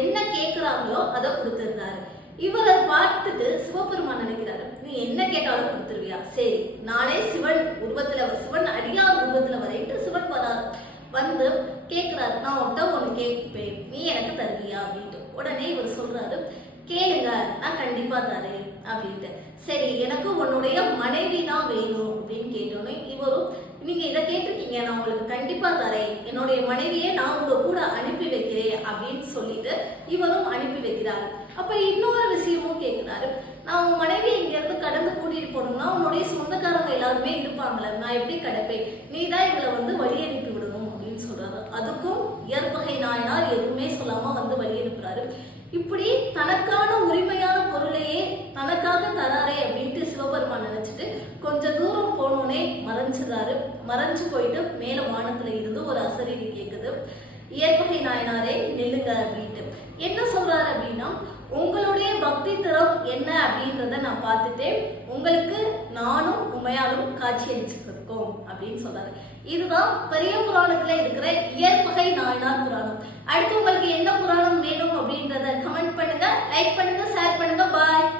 என்ன கேட்கிறாங்களோ அதை கொடுத்துருந்தாரு. இவரை பார்த்துட்டு சிவபெருமான் நினைக்கிறாரு, நீ என்ன கேட்டாலும் கொடுத்துருவியா, சரி நானே சிவன் அடியார் உருவத்துல வரைட்டு சிவன் வராரு, வந்து கேட்கிறாரு, நான் உன்கிட்ட ஒண்ணு கேட்பேன், நீ எனக்கு தருவியா அப்படின்ட்டு. உடனே இவர் சொல்றாரு, கேளுங்க நான் கண்டிப்பா தரேன் அப்படின்ட்டு. சரி எனக்கு உன்னுடைய மனைவி தான் வேணும் அப்படின்னு கேட்டோன்னே இவரும், நீங்க இதை கேட்டிருக்கீங்க, நான் உங்களுக்கு கண்டிப்பா தரேன், என்னுடைய மனைவியை நான் உங்க கூட அனுப்பி வைக்கிறேன் அப்படின்னு சொல்லிட்டு இவரும் அனுப்பி வைக்கிறாரு. அப்ப இன்னொரு விஷயமும் கேட்கிறாரு, நான் உன் மனைவி இங்க இருந்து கடந்து கூட்டிட்டு போனோம்னா உன்னுடைய சொந்தக்காரங்க எல்லாருமே இருப்பாங்களே, நான் எப்படி கடப்பேன், நீ தான் எங்களை வந்து வழி அனுப்பி விடணும் அப்படின்னு சொல்றாரு. அதுக்கும் இயற்பகை நாயனார் எதுவுமே சொல்லாம வந்து வழி அனுப்புறாரு. இப்படி தனக்கான உரிமையான பொருளையே தனக்காக தராரே அப்படின்ட்டு சிவபெருமான் நினைச்சிட்டு கொஞ்ச தூரம் போனோடனே மறைஞ்சிடாரு. மறைஞ்சு போயிட்டு மேல வானத்துல இருந்து ஒரு அசரீரி கேக்குது, இயற்பகை நாயனாரே நில்லுங்க அப்படின்ட்டு. என்ன சொல்றாரு அப்படின்னா, உங்களுடைய பக்தி திறம் என்ன அப்படின்றத நான் பார்த்துட்டேன், உங்களுக்கு நானும் உண்மையாலும் காட்சி அளிச்சிருக்கோம் அப்படின்னு சொல்றாரு. இதுதான் பெரிய புராணத்துல இருக்கிற இயற்பகை நாயனார் புராணம். அடுத்து உங்களுக்கு என்ன புராணம் வேணும் அப்படின்றத கமெண்ட் பண்ணுங்க, லைக் பண்ணுங்க, ஷேர் பண்ணுங்க. பாய்.